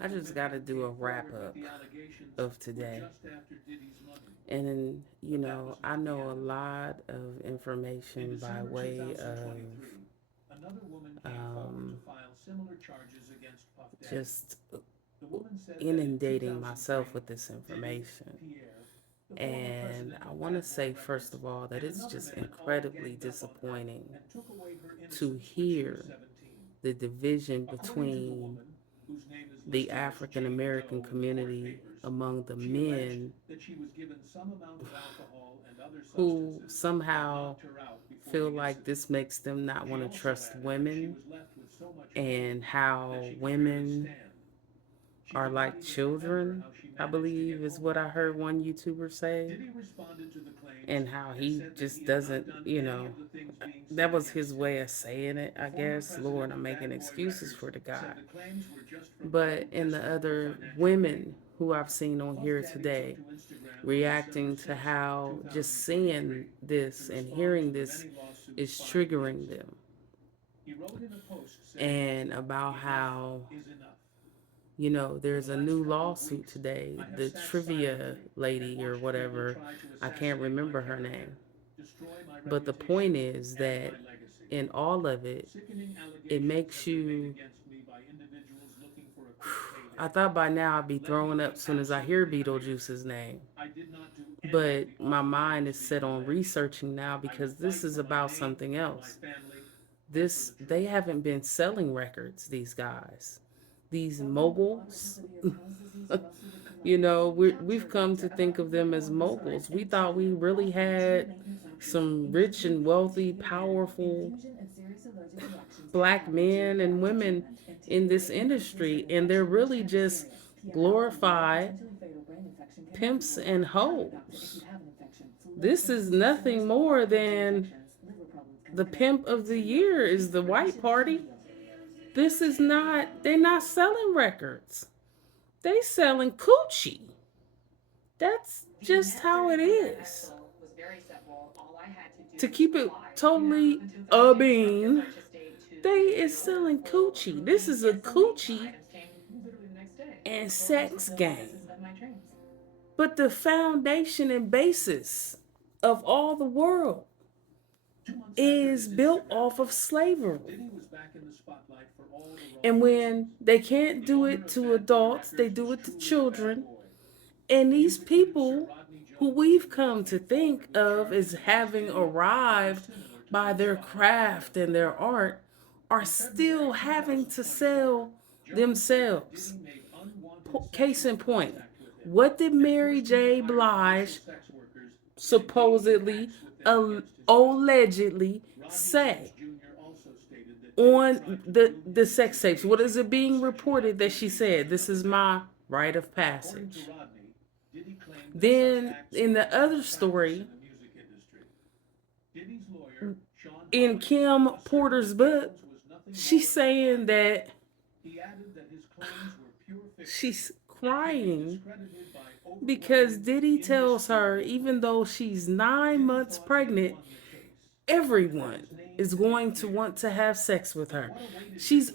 I just got to do a wrap up of today. And then, I know a lot of information by way of um, just inundating myself with this information. And I want to say, first of all, that it's just incredibly disappointing to hear the division between the African American community among the men who somehow feel like this makes them not want to trust women, and how women are like children, I believe is what I heard one YouTuber say, and how he just doesn't, that was his way of saying it, I guess. Lord, I'm making excuses for the guy. But in the other women who I've seen on here today reacting to how just seeing this and hearing this is triggering them, and about how there's a new lawsuit today. The trivia lady or whatever, I can't remember her name. But the point is that in all of it, it makes you. I thought by now I'd be throwing up as soon as I hear Beetlejuice's name. But my mind is set on researching now because this is about something else. They haven't been selling records, these guys. These moguls, we've come to think of them as moguls. We thought we really had some rich and wealthy, powerful black men and women in this industry, and they're really just glorified pimps and hoes. This is nothing more than the pimp of the year is the white party. This is not, they're not selling records. They selling coochie. That's just how it is. To keep it totally a bean, they is selling coochie. This is a coochie and sex game. But the foundation and basis of all the world is built off of slavery. And when they can't do it to adults, they do it to children. And these people who we've come to think of as having arrived by their craft and their art are still having to sell themselves. Case in point, what did Mary J. Blige supposedly, allegedly say on the sex tapes? What is it being reported that she said? This is my rite of passage. Then in the other story, in Kim Porter's book, she's saying that she's crying because Diddy tells her, even though she's 9 months pregnant, everyone is going to want to have sex with her. She's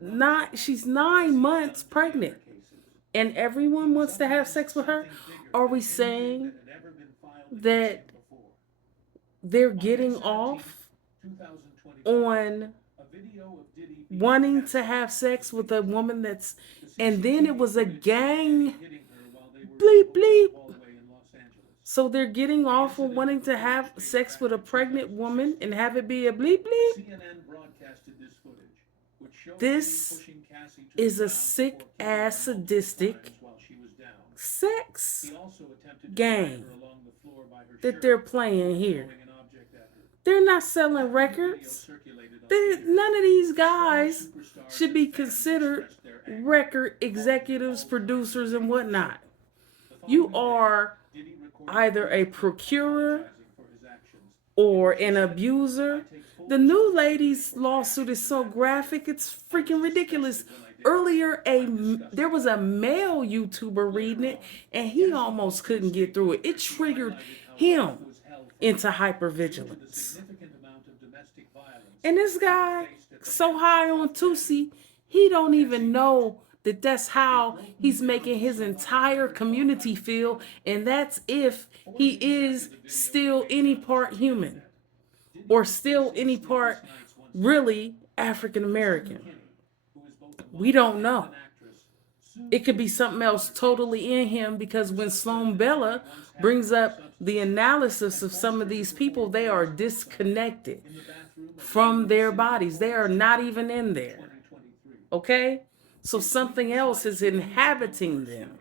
9 months pregnant and everyone wants to have sex with her. Are we saying that they're getting off on wanting to have sex with a woman and then it was a gang bleep bleep? So they're getting off on wanting to have sex with a pregnant woman and have it be a bleep bleep? This is a sick ass sadistic sex game that they're playing here. They're not selling records. None of these guys should be considered record executives, producers, and whatnot. You are either a procurer or an abuser. The new lady's lawsuit is so graphic, it's freaking ridiculous. Earlier, there was a male YouTuber reading it, and he almost couldn't get through it. It triggered him into hypervigilance. And this guy, so high on Tusi, He don't even know that that's how he's making his entire community feel, and that's if he is still any part human or still any part really African American. We don't know. It could be something else totally in him, because when Sloan Bella brings up the analysis of some of these people, they are disconnected from their bodies. They are not even in there. Okay? So something else is inhabiting them.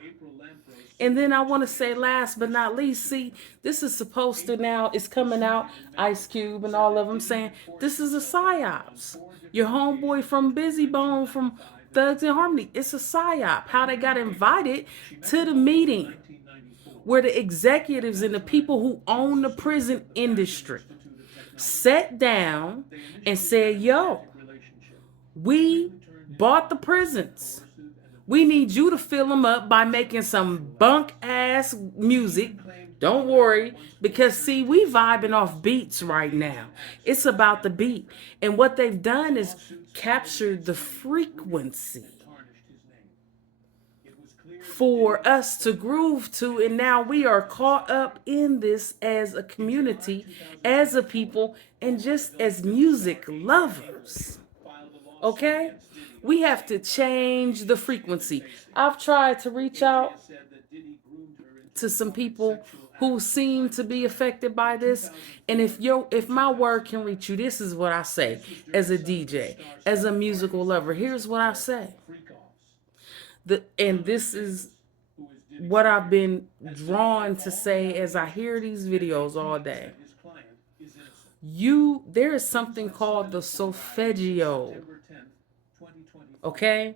And then I want to say, last but not least, see, this is supposed to now, it's coming out, Ice Cube and all of them saying, this is a psyops. Your homeboy from Busy Bone from Thugs and Harmony, it's a psyop. How they got invited to the meeting where the executives and the people who own the prison industry sat down and said, yo, we bought the prisons. We need you to fill them up by making some bunk ass music. Don't worry, because see, we vibing off beats right now. It's about the beat. And what they've done is captured the frequency for us to groove to, and now we are caught up in this as a community, as a people, and just as music lovers. Okay? We have to change the frequency. I've tried to reach out to some people who seem to be affected by this, and if my word can reach you, this is what I say as a DJ, as a musical lover. Here's what I say. And this is what I've been drawn to say as I hear these videos all day. There is something called the solfeggio. Okay?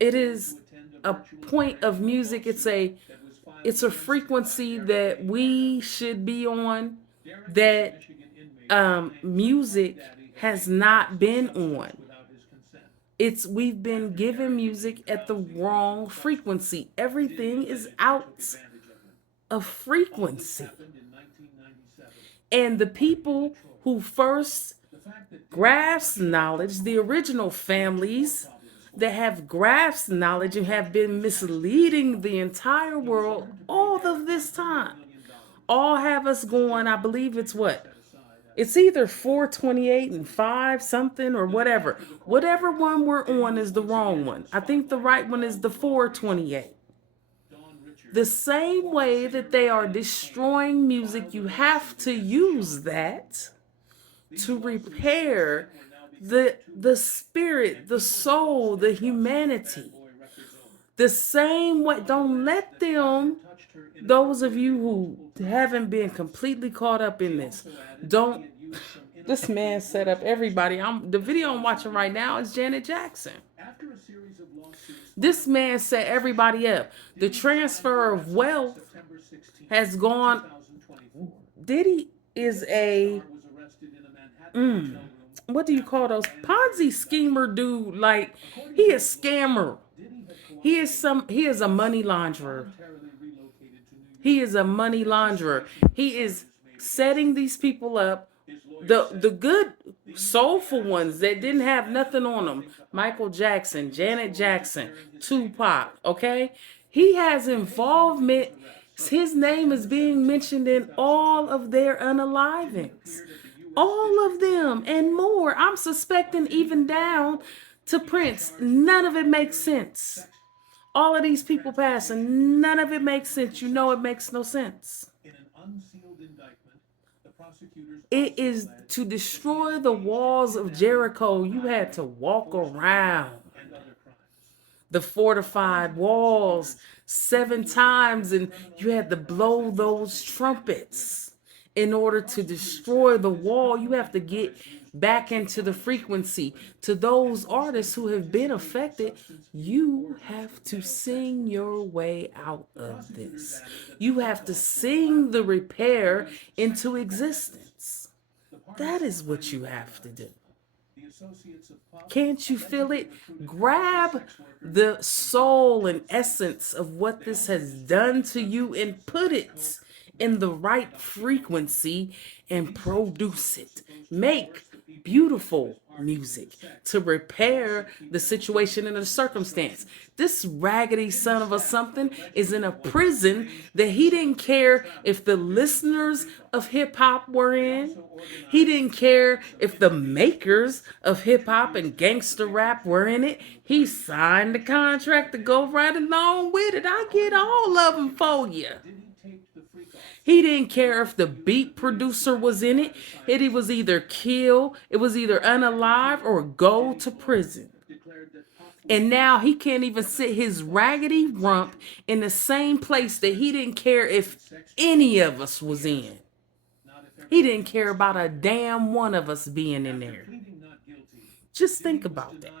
It is a point of music. It's a frequency that we should be on, that music has not been on. We've been given music at the wrong frequency. Everything is out of frequency. And the people who first grasped knowledge, the original families that have grasped knowledge and have been misleading the entire world all of this time, all have us going, I believe it's what? It's either 428 and 5 something or whatever. Whatever one we're on is the wrong one. I think the right one is the 428. The same way that they are destroying music, you have to use that to repair the spirit, the soul, the humanity. The same way, don't let them, those of you who haven't been completely caught up in this, this man set up everybody. The video I'm watching right now is Janet Jackson. This man set everybody up. The transfer of wealth has gone. Diddy is a what do you call those? Ponzi schemer dude. Like, he is scammer. He is a money launderer. He is a money launderer. He is setting these people up. The good soulful ones that didn't have nothing on them. Michael Jackson, Janet Jackson, Tupac, okay? He has involvement. His name is being mentioned in all of their unalivings. All of them and more. I'm suspecting even down to Prince. None of it makes sense. All of these people passing, none of it makes sense. You know it makes no sense. It is to destroy the walls of Jericho. You had to walk around the fortified walls 7 times, and you had to blow those trumpets in order to destroy the wall. You have to get back into the frequency. To those artists who have been affected, you have to sing your way out of this. You have to sing the repair into existence. That is what you have to do. Can't you feel it? Grab the soul and essence of what this has done to you and put it in the right frequency and produce it. Make beautiful music to repair the situation and the circumstance. This raggedy son of a something is in a prison that he didn't care if the listeners of hip hop were in. He didn't care if the makers of hip hop and gangster rap were in it. He signed the contract to go right along with it. I get all of them for you. He didn't care if the beat producer was in it. It was either kill, it was either unalive or go to prison. And now he can't even sit his raggedy rump in the same place that he didn't care if any of us was in. He didn't care about a damn one of us being in there. Just think about that.